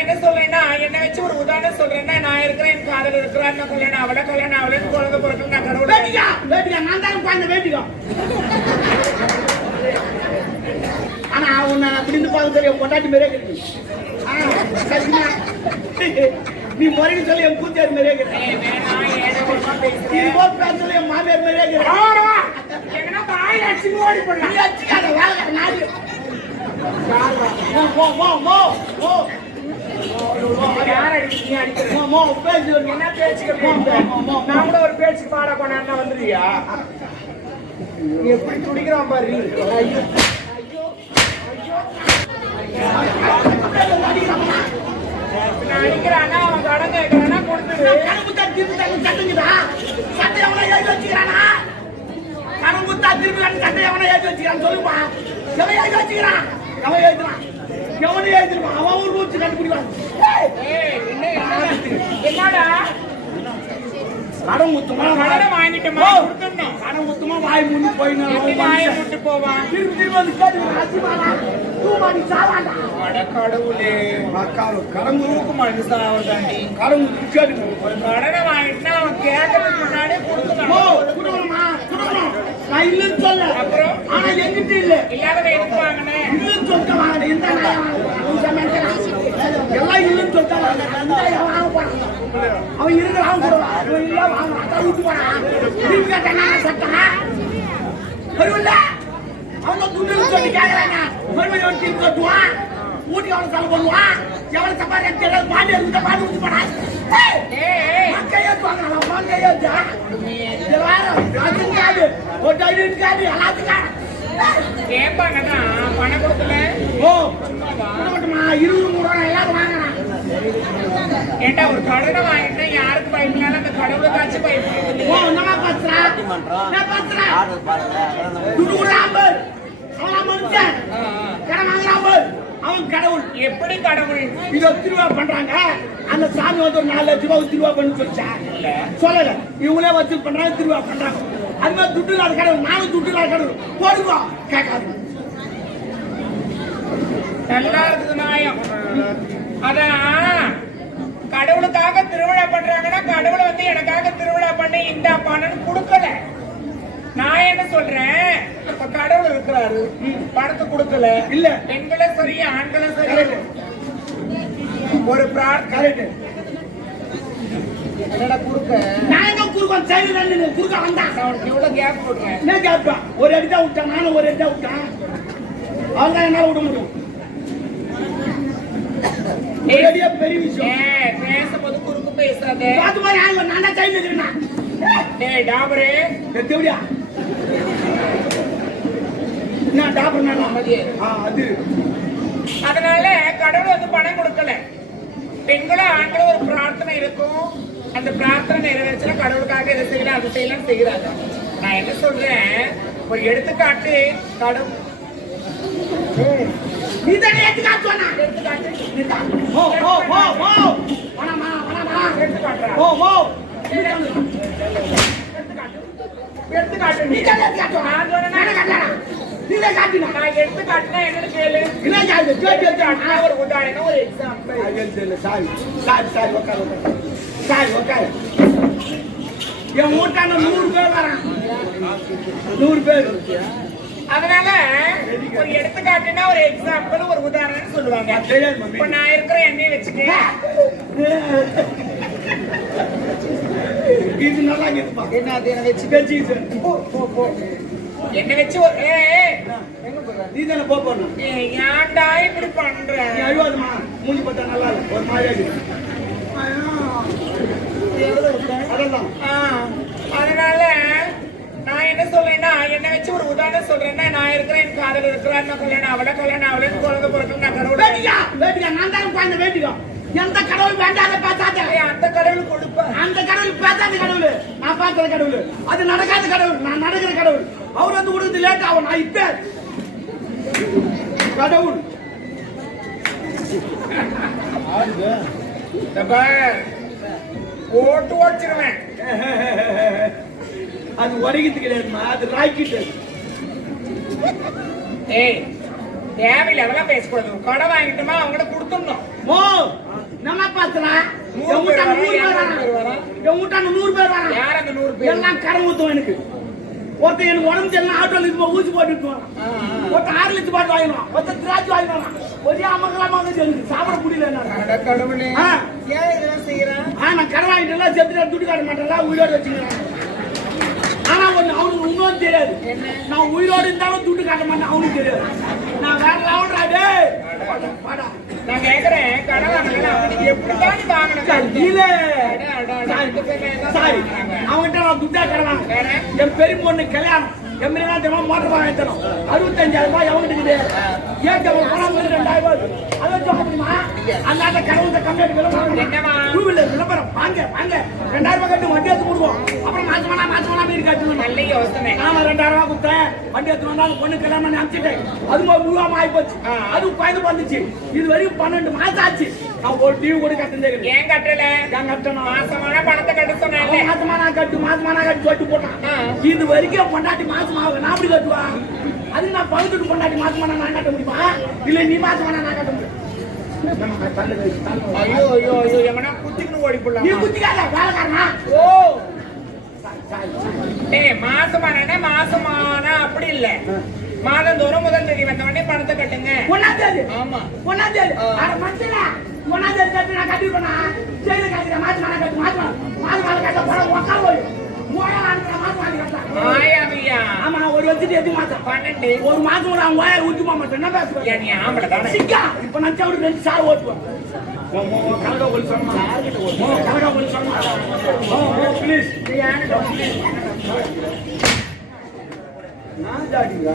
என்ன சொல்றேன்னா என்ன வச்சு ஒரு உதாரணம் சொல்றேன்னா நான் இருக்கிறேன் என் காதல் இருக்கிறான்னு கல்யாணம் அவளை கல்யாணம் அவளைன்னு குழந்தை பிறகு நான் கடவுள் வேட்டிக்கா நான் தான் குழந்தை வேட்டிக்கோ. ஆனா உன்னை அப்படின்னு பார்த்து தெரியும் கொண்டாட்டி மாரியே இருக்கு. நீ முறைன்னு சொல்லி என் கூத்தியார் மாரியே இருக்கு. நீ போய் பேச சொல்லி என் மாமியார் மாரியே இருக்கு. எங்கன்னா தாய் அடிச்சு ஓடி போடலாம். நீ அடிச்சுக்காத வேலை நாடு. என்ன பேச்சுக்கு நான் கூட ஒரு பேச்சுக்கு பாட கொண்டா வந்துருவியா? எப்படி துடிக்கிறான் பாரு. நான் அடிக்கிறானா அவன் கடன் கேட்கிறானா கொடுத்துரு. சட்டை எவனை எழுதி வச்சுக்கிறானா? கடன் குத்தா திருப்பி சட்டை எவனை எழுதி வச்சுக்கிறான்னு சொல்லுப்பா. எவன் எழுதி வச்சுக்கிறான்? எவன் எழுதுறான்? எவனை எழுதிருப்பான்? அவன் ஒரு ரூச்சு கண்டுபிடிவான். என்னடா கடன் குத்துமா கடன் வாங்கிட்டோமா கொடுத்துடணும். கடன் குத்துமா வாய் முன்னு போயிடணும். வாயை முட்டு போவான். திருப்பி திருப்பி வந்து கடவுளே கடன் தூக்கு மனுஷாவதாண்டி கடன் ஒரு கடனை வாங்கிட்டுனா அவன் கேட்கறதுக்கு முன்னாடியே கொடுத்துடணும். நான் இல்லைன்னு சொல்ல. அப்புறம் ஆனா எங்கிட்ட இல்ல இல்லாத எதுக்கு வாங்கினேன்? இல்லைன்னு சொல்லிட்டு வாங்கினேன். எந்த எல்லாம் இல்லைன்னு சொல்லிட்டு அவன் இருக்கிற அவன் கொடுவான். அவன் இல்ல வாங்க ஊட்டு போறான். திருப்பி கேட்டானா சட்டா வருவில்ல அவங்க துண்டு சொல்லி கேட்கறாங்க. மறுபடியும் திருப்பி கட்டுவான். ஊட்டி அவனை செலவு பண்ணுவான். எவ்வளவு சப்பாத்தி பாண்டி எடுத்து பாண்டி ஊற்றி போனான். கையெழுத்து வாங்கலாம் கையெழுத்தா கேட்பாங்கண்ணா பணம் கொடுக்கல. ஓ 20 எல்லாரும் வாங்கினான். ஏண்டா ஒரு கடனை வாங்கிட்டா யாருக்கு பயப்படலாம்? அந்த கடவுளுக்காச்சும் பயப்படுது. நம்ம அவன் கடவுள். எப்படி கடவுள்? இதை திருவா பண்றாங்க. அந்த சாமி வந்து ஒரு 4 லட்சம் ரூபாய் திருவா பண்ணு சொல்லிச்சேன். சொல்லல இவங்களே வச்சு பண்றாங்க திருவா பண்றாங்க. அது மாதிரி துட்டு இல்லாத கடவுள். நானும் துட்டு இல்லாத கடவுள் போடுவா கேட்காது. நல்லா இருக்குது நாயம். அதான் கடவுளுக்காக திருவிழா பண்றாங்கன்னா கடவுளை வந்து எனக்காக திருவிழா பண்ணி இந்த பணம் கொடுக்கல. நான் என்ன சொல்றேன், இப்ப கடவுள் இருக்கிறாரு பணத்தை கொடுக்கல. இல்ல பெண்களும் சரி ஆண்களும் சரி ஒரு பிரார்த்தனை என்னடா குறுக்க நாங்க குறுக்க சைடு ரெண்டு குறுக்க வந்தான். அவனுக்கு எவ்வளவு கேப் போடுறேன். என்ன கேப்பா? ஒரு அடி தான் விட்டான். நானும் ஒரு அடி தான் விட்டான். அவன் என்னால விட முடியும். பெரிய விஷயம். பேசும்போது குறுக்கு பேசாத. அது மாதிரி ஆங்க நான் சைடு இருக்கிறேன். டேய் டாபரே தேவடியா நான் டாபர் நான் அது அதனால கடவுள் வந்து பணம் கொடுக்கல. பெண்களும் ஆண்களும் ஒரு பிரார்த்தனை இருக்கும். அந்த பிரார்த்தனை நிறைவேற்றல கடவுளுக்காக எதை செய்யலாம் அது செய்யலாம் செய்யறாங்க. நான் என்ன சொல்றேன், ஒரு எடுத்துக்காட்டு கடவுள் நீதானே எடுத்துக்காட்டு சொன்னா. எடுத்துக்காட்டு ஓ ஓ ஓ ஓ வணமா வணமா எடுத்துக்காட்டுறா. ஓ ஓ எடுத்துக்காட்டு நீதானே எடுத்துக்காட்டு. நான் சொன்னேன் நீங்க காட்டுனா நான் எடுத்துக்காட்டுனா என்னன்னு கேளு. என்ன காட்டு கேட்டு ஒரு உதாரணம் ஒரு எக்ஸாம்பிள். ஐயோ சாரி சாரி சாரி உட்காரு சாரி உட்காரு. என் ஊட்டான 100 பேர் வரான். 100 பேர். அதனால ஒரு எடுத்துக்காட்டுனா ஒரு எக்ஸாம்பிள் ஒரு உதாரணம் சொல்லுவாங்க. இப்ப நான் இருக்கிற எண்ணெய் வச்சுக்கேன். இது நல்லா இருக்குப்பா. என்ன அது என்ன வச்சு என்ன வச்சு நீ தானே போகணும். ஏன்டா இப்படி பண்ற? அழுவாதுமா மூஞ்சி பார்த்தா நல்லா இருக்கு. ஒரு மாதிரி அதனால நான் என்ன சொல்றேன்னா என்ன வச்சு ஒரு உதாரணம் சொல்றேன்னா நான் இருக்கிறேன் என் காதல் இருக்கிறான்னு கல்யாணம் அவளை கல்யாணம் அவளைன்னு குழந்தை பிறகு நான் கடவுள் வேட்டிக்கா நான் தான் குழந்தை வேட்டிக்கோ. எந்த கடவுள் வேண்டாத பேசாத. அந்த கடவுள் கொடுப்பேன். அந்த கடவுள் பேசாத கடவுள். நான் பார்க்கிற கடவுள். அது நடக்காத கடவுள். நான் நடக்கிற கடவுள். அவர் வந்து கொடுத்து லேட் ஆகும். நான் இப்ப கடவுள் ஓட்டு ஓடிச்சிருவேன். அது உடைக்கிட்டு கிடையாதுமா, அது ராக்கிட்டு. ஏய் தேவையில்ல அதெல்லாம் பேசக்கூடாது. கடை வாங்கிட்டோமா அவங்கள்ட்ட கொடுத்துடணும். நம்ம பாத்துறா 100 பேர் என் வீட்டான 100 பேர் வரான் யார் அந்த 100 பேர் எல்லாம் கடன் ஊத்தும் எனக்கு ஒருத்தர் எனக்கு உடம்பு தெரியல ஆட்டோல இப்போ ஊசி போட்டுட்டு வரான் ஒருத்தர் 6 லட்சம் பாட்டு வாங்கிடுவான் ஒருத்தர் திராட்சை வாங்கிடுவான் ஒரே அமங்கலமாக எனக்கு சாப்பிட முடியல அட கடவுளே ஆ. ஏன் இதெல்லாம் செய்யறான் நான் கடன் வாங்கிட்டு செத்துட்டு துட்டு காட்ட மாட்டேன் உயிரோடு வச்சுக்கிறேன் ஆனா ஒண்ணு அவனுக்கு இன்னும் தெரியாது நான் உயிரோடு இருந்தாலும் துட்டு காட்ட மாட்டேன் அவனுக்கு தெரியாது நான் வேற லவுடா டேய் பாடா நான் கேக்குறேன் கடன் வாங்கலாம் அவனுக்கு எப்படிதான் நீ வாங்கணும் இல்ல சாரி வாங்குறாங்க. அவன்கிட்ட நான் துட்டா கடலாம் வேற? என் பெரிய பொண்ணு கல்யாணம் எம்மினா தேவன் மோட்டர் வாங்கி தரும் 65,000 ரூபாய் எவங்கிட்ட இருக்குது ஏன் தேவன் பணம் 2,000 ரூபாய் அதை சொல்ல முடியுமா அந்த கடவுளை கம்மியாட்டு விளம்பரம் என்னமா? டூ வீலர் விளம்பரம் வாங்க 2,000 ரூபாய் கட்டு வண்டி எடுத்து கொடுவோம் அப்புறம் மாசமான மீறி கட்டணும் நல்ல யோசனை நாம 2,000 ரூபாய் கொடுத்தேன் வண்டி எடுத்து வந்தாலும் பொண்ணு கல்யாணம் பண்ணி அனுப்பிச்சிட்டேன் அது முழுவாம ஆயிப்போச்சு அது குழந்தை வந்துச்சு இது வரைக்கும் 12 மாசம் ஆச்சு நான் ஒரு டிவி கூட கட்டணும் ஏன் கட்டல ஏன் கட்டணும் மாசமான பணத்தை கட்ட சொன்னேன் மாசமானா கட்டு சொல்லிட்டு போட்டான் இது வரைக்கும் பொண்டாட்டி மாசமா நான் அப்படி கட்டுவான் அது நான் பழுத்துட்டு பொண்டாட்டி மாசமானா நான் கட்ட முடியுமா இல்ல நீ மாசமானா நான் கட்ட முடியும் ஐயோ ஐயோ ஐயோ எவனா குத்திக்கணும் ஓடி நீ போடலாம் குத்திக்காத வேலைக்காரனா ஓ ஏய் மாசமானா அப்படி இல்ல மாதந்தோறும் முதல் தேதி வந்த உடனே பணத்தை கட்டுங்க ஒன்னாந்தேதி ஆமா ஒன்னாந்தேதி அரை மனுஷன ஒன்னாந்தேதி கட்டி நான் கட்டிருப்பேனா செய்து கட்டிக்கிறேன் மாசமானா கட்டு மாசமானா கட்ட போற உக்கார போய் 3000 மாசமானா கட்ட ஆயாமியா ஆமா ஒரு வச்சுட்டு எது மாசம் 12 ஒரு மாசம் கூட அவங்க வாயை ஊற்றி மாட்டேன் என்ன பேசுறேன் நீ ஆம்பளை தானே சிக்கா இப்ப நான் அவரு 2 சார் ஓட்டுவேன் கலகா ஒளி சொன்னா கலகா ஒளி சொன்னா ப்ளீஸ் நான் ஜாடிங்க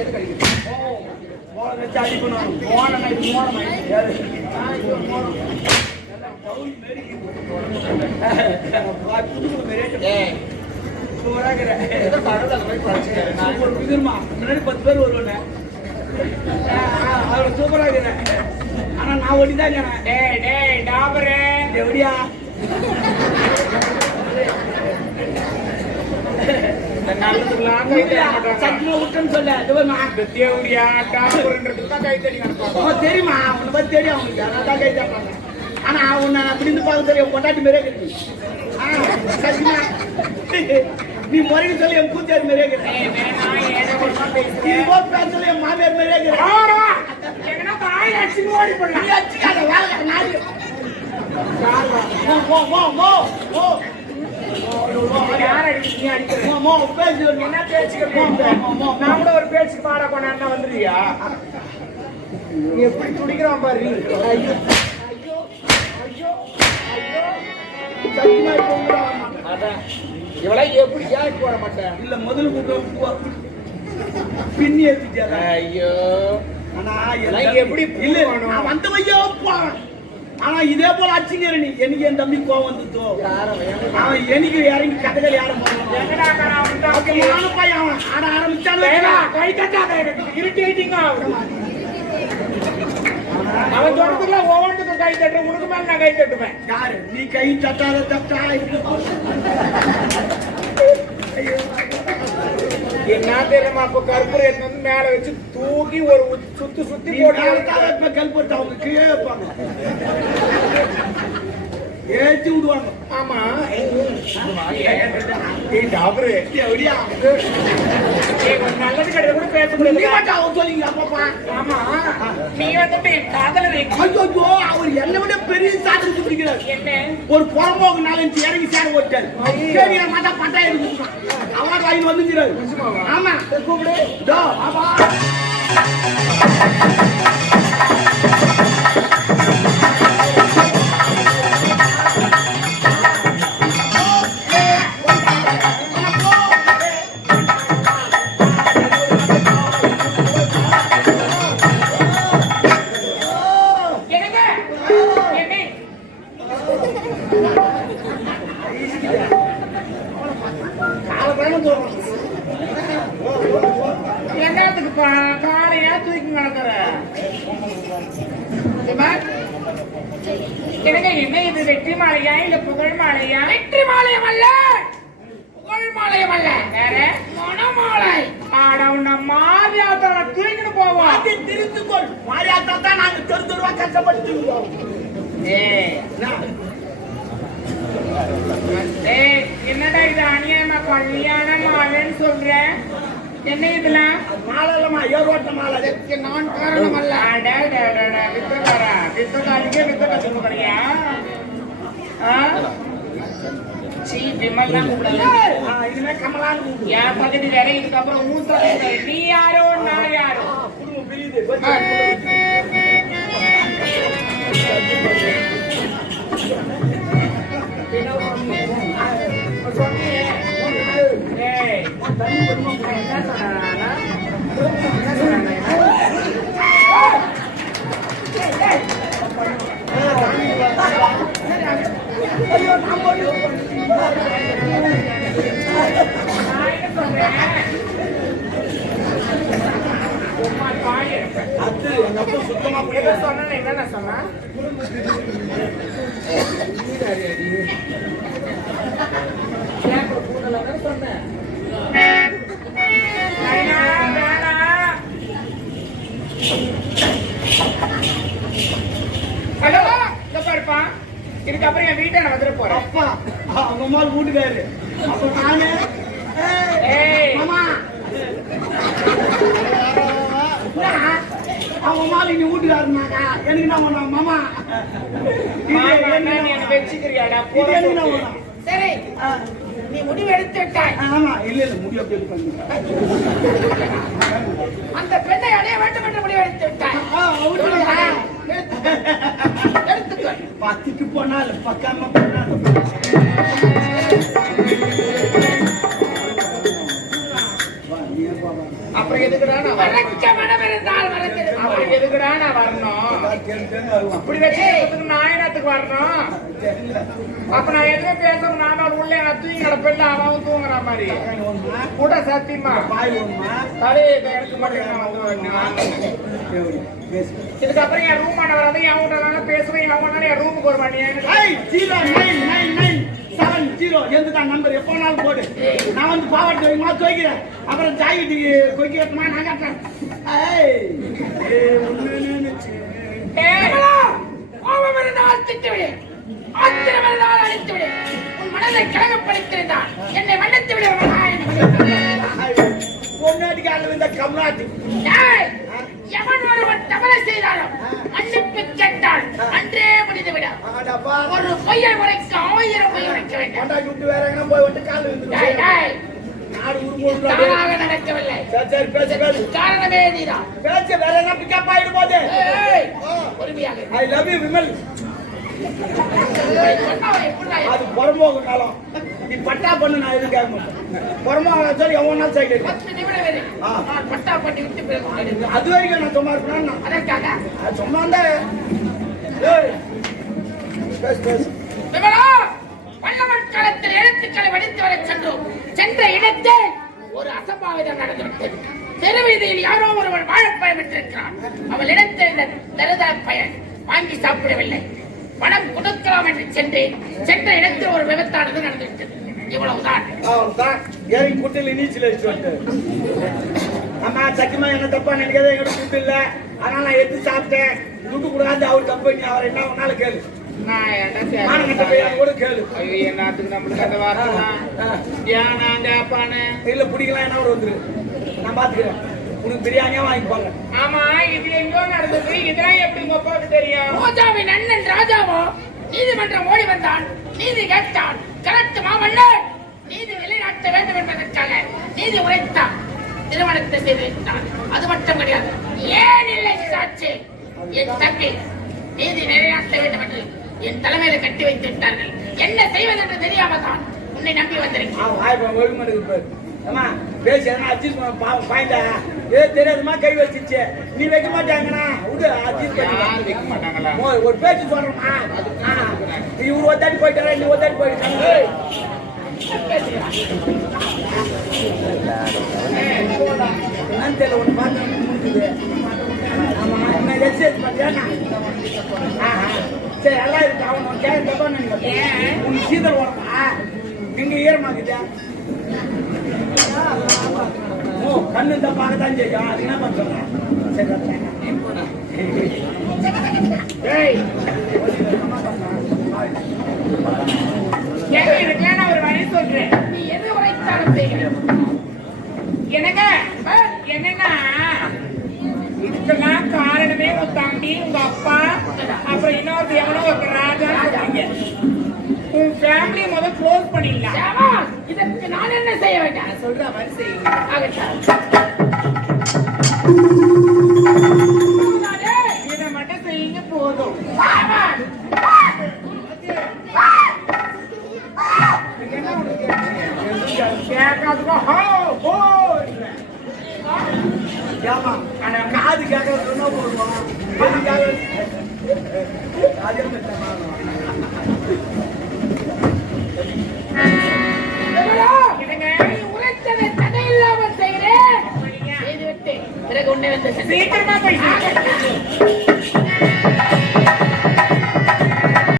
எது கடிக்கு போல வச்சு அடிக்கணும் போன முன்னாடி 10 பேர் வருவேன் சூப்பரா இருக்கிறேன் ஆனா நான் ஓடிதான் டேய் டேய் டாபரே எப்படியா இந்த நல்லதுலாம் கை தட்ட மாட்டாங்க சத்தியமா விட்டுன்னு சொல்ல இதுவா இந்த தேவடியா டாபர்ன்றதுக்கு தான் கை தட்டி அனுப்புவாங்க தெரியுமா உன்னை பத்தி தெரியும் அவங்களுக்கு அதான் கை தப்பாங்க ஆனா உன்னை அப்படி இருந்து பார்க்க தெரியும் கொண்டாட்டி மாரியே இருக்கு சத்தியமா நீ முறைன்னு சொல்லி என் கூத்தாரு மாரியே இருக்கு ஏய் வேணா ஏதோ ஒண்ணா பேசுறேன் இது போய் பேச சொல்லி என் மாமியார் மாரியே இருக்கு எங்கனா தாய் அடிச்சு ஓடி போடலாம் நீ அடிச்சுக்காத வேலை நாடு மோ மோ மோ மோ யார் அடிச்சு நீ அடிக்கிற மோ மோ பேசு என்ன பேச்சுக்கு நான் கூட ஒரு பேச்சுக்கு பாட கொண்டாடுனா வந்துருவியா எப்படி துடிக்கிறான் பாரு ஐயோ ஐயோ ஐயோ ஐயோ சத்தியமா இப்போ அதான் இவளை எப்படி ஏன் போட மாட்டேன் இல்ல முதல்ல கூப்பிட்டு பின்னி ஏத்திட்டியா ஐயோ ஆனா இதெல்லாம் எப்படி இல்ல போகணும்? நான் வந்த வையோ போறேன் ஆனா இதே போல அடிச்சுங்க நீ எனக்கு என் தம்பி கோவம் வந்துட்டோ அவன் எனக்கு இறங்கி கதைகள் யாரும் எங்கடா கடா வந்து நானும் பையன் அவன் ஆட ஆரம்பிச்சானு கை தட்டாத எனக்கு இரிட்டேட்டிங்கா அவன் தொடக்கத்துல ஒவ்வொன்றுக்கும் கை தட்டுற உனக்கு மேல நான் கை தட்டுவேன் யாரு நீ கை தட்டாத தட்டா என்ன தெரியுமா அப்ப கற்பூரம் எடுத்து வந்து மேல வச்சு தூக்கி ஒரு சுத்தி சுத்தி போட்டு இப்ப கல்பட்டு அவங்க கீழே வைப்பாங்க ஏற்றி விடுவாங்க ஆமா டாபரு எப்படியா நல்லது கிடையாது கூட பேச நீ முடியாது மட்டும் அவங்க சொல்லிங்க அப்பப்பா ஆமா நீ வந்துட்டு காதலர் ஐயோ அவர் என்னை விட பெரிய சாதனை பிடிக்கிறார் என்ன ஒரு புறம்போக்கு 4 இறங்கி சேர ஓட்டாரு சரி மாட்டா பட்டாயிரம் கொடுத்தான் அவார்டு வாங்கி வந்துக்கிறாரு ஆமா கூப்பிடு டோ ஆமா என்னங்க என்ன என்னத்துக்குப்பா காலையா தூக்கி நடக்கிற என்னங்க என்ன இது வெற்றி மாலையா இல்ல புகழ் மாலையா வெற்றி மாலையம் அல்ல புகழ் மாலையம் அல்ல வேற மணமாலை ஆட உன்ன மாரியாத்தால தூக்கிட்டு போவோம் அது திருத்துக்கொள் மாரியாத்தா தான் நாங்க தெரு தெருவா கஷ்டப்பட்டு ஏய், ஏய், என்னடா இது அநியாயமா கல்யாணம் மாலைன்னு சொல்ற? என்ன இதெல்லாம்? மாலை இல்லம்மா, ஏரோட்ட மாலை. இதற்கு நான் காரணம் அல்ல. வித்தகாரா, வித்தகாரிக்கே வித்த கத்துக்கிறியா? சீ, விமல் தான் கூப்பிடல. இதுமே கமலான்னு கூப்பிடு. என் பக்கத்து வேற, இதுக்கப்புறம் ஊத்த நீ யாரோ நான் யாரோ. குடும்பம் பிரியுது. சுத்தமா சொன்ன என்ன சொன்னா சொன்னேன். ஹலோ, பாருப்பா, இதுக்கப்புறம் என் வீட்டை நான் வந்துட்டு போறேன். அப்பா அவங்க அம்மா வீட்டுக்காரு. அப்ப நானு மாமா அவங்க அம்மா நீங்க வீட்டுக்காருனாக்கா எனக்கு என்ன பண்ண மாமா எனக்கு வச்சுக்கிறியாடா? சரி, நீ முடிவு எடுத்து விட்டாய். ஆமா, இல்ல இல்ல முடிவு அப்படி பண்ணி அந்த பெண்ணை அடைய வேண்டும் என்று முடிவு எடுத்து விட்டாய். எடுத்துக்கோ. பத்துக்கு போனாலும் பக்காம போனாலும் அப்புறம் எதுக்குடா நான் அப்புறம் எதுக்குடா நான் வரணும்? அப்படி வச்சு நாயனத்துக்கு வரணும். அப்ப நான் எதுவுமே பேசணும். நான் உள்ள நான் தூங்கி நடப்பில்ல, அவன் தூங்குற மாதிரி கூட சத்தியமா தலையை எடுக்க மாட்டேன். இதுக்கப்புறம் என் ரூம் ஆன வராது. என் வீட்டால பேசுவேன். என் என் ரூமுக்கு ஒரு மணி 099970 எந்துதான் நம்பர் எப்போனாலும் போடு. நான் வந்து பாவாட்டு வைமா துவைக்கிறேன். அப்புறம் ஜாயிட்டு கொய்க்க வைக்கமா நான் காட்டுறேன். என்னை மன்னித்து விட பொன்னாடிக்கால இந்த கம்நாட்டு எவன் ஒருவன் தவறு செய்தாலும் மன்னிப்பு கேட்டால் அன்றே முடிந்துவிட. ஒரு பொய்யை உரைக்க 1000 பொய் உரைக்க வேண்டும். வேற எங்க போய் வந்து கால தானாக நடக்கவில்லை. காரணமே நீதான். பேச்ச வேற என்ன பிக்கப் ஆயிடு போதே. பொறுமையாக ஐ லவ் யூ விமல். அது பொறம்போக காலம். நீ பட்டா பண்ணு, நான் எதுவும் கேட்க மாட்டேன். பொறம்போக சொல்லி எவ்வளோ நாள் சைக்கிள் 10 நிமிடம் வரை பட்டா பண்ணி விட்டு போயிருக்கோம். அது வரைக்கும் நான் சும்மா இருப்பேன். அதற்காக சும்மா தான் பல்லவன் காலத்தில் எழுத்துக்களை வடித்து வர சென்றோம். சென்ற இடத்தில் ஒரு அசம்பாவிதம் நடந்துவிட்டது. தெருவீதியில் யாரோ ஒருவன் வாழைப்பழம் விட்டிருக்கிறான். அவள் இடத்தில் தருதல பயன் வாங்கி சாப்பிடவில்லை. பணம் கொடுக்கலாம் என்று சென்ற இடத்தில் ஒரு விபத்தானது நடந்துவிட்டது. இவ்வளவுதான். ஏறி குட்டில நீச்சல் அடிச்சு வந்து அம்மா சத்தியமா என்ன தப்பா நினைக்காத. எங்கிட்ட துட்டு இல்ல, அதனால நான் எடுத்து சாப்பிட்டேன். துட்டு கூடாது. அவர் தப்பு. நீ அவர் என்ன ஒன்னாலும் கேளு. கூட கேளு. இல்ல பிடிக்கலாம் என்ன வந்துரு. நான் பாத்துக்கிறேன். உனக்கு பிரியாணியா வாங்கிப்பாங்க. ஆமா, இது எங்கோ நடந்தது. இதெல்லாம் எப்படி உங்க அப்பாவுக்கு தெரியும்? ராஜாவின் அண்ணன் ராஜாவோ நீதிமன்றம் ஓடி வந்தான். நீதி கேட்டான். கரெக்ட் மாமன்னர் நீதி நிலைநாட்ட வேண்டும் என்பதற்காக நீதி உரைத்தான். திருமணத்தை செய்து வைத்தான். அது மட்டும் கிடையாது. ஏன் இல்லை சாட்சி? என் தம்பி நீதி நிலைநாட்ட வேண்டும் என்று என் தலைமையில கட்டி வைத்து விட்டார்கள். என்ன செய்வது என்று தெரியாமல் தான் உன்னை நம்பி வந்திருக்கேன். பேசி அட்ஜஸ்ட் பாயிண்டா தெரியாதுமா கை வச்சிச்சு. நீ வைக்க மாட்டாங்கண்ணா விடு. அட்ஜஸ்ட் வைக்க மாட்டாங்களா? ஒரு பேச்சு சொல்றமா. இவரு ஒத்தாடி போயிட்டாரா, நீ ஒத்தாடி போயிட்டாங்க. தெரியல ஒன்று பார்த்து முடிஞ்சுது. ஆமா, என்ன எக்ஸசைஸ் பண்ணியா? சரி, எல்லாம் இருக்கு. அவன் கேட்க உனக்கு சீதல் ஓடமா எங்க ஈரமாக்குதா? ஓ, கண்ணு தான் பார்க்கத்தான் செய்யும். அது என்ன பண்ணுறேன்? சரி, உங்க தம்பி உங்க அப்பா அப்புறம் இன்னொரு எவனோ ஒரு ராஜா சொல்றீங்க. உன் ஃபேமிலியை முதல் க்ளோஸ் பண்ணிடலாம். ஏமா, இதற்கு நான் என்ன செய்ய வேண்டாம்? நான் சொல்ற மாதிரி செய்யுங்க. இதை மட்டும் செய்யுங்க போதும். என்ன உனக்கு கேட்காதுக்கோ ஹோ ஹோ இல்ல. ஏமா, ஆனா காது கேட்கறது போடுவான்.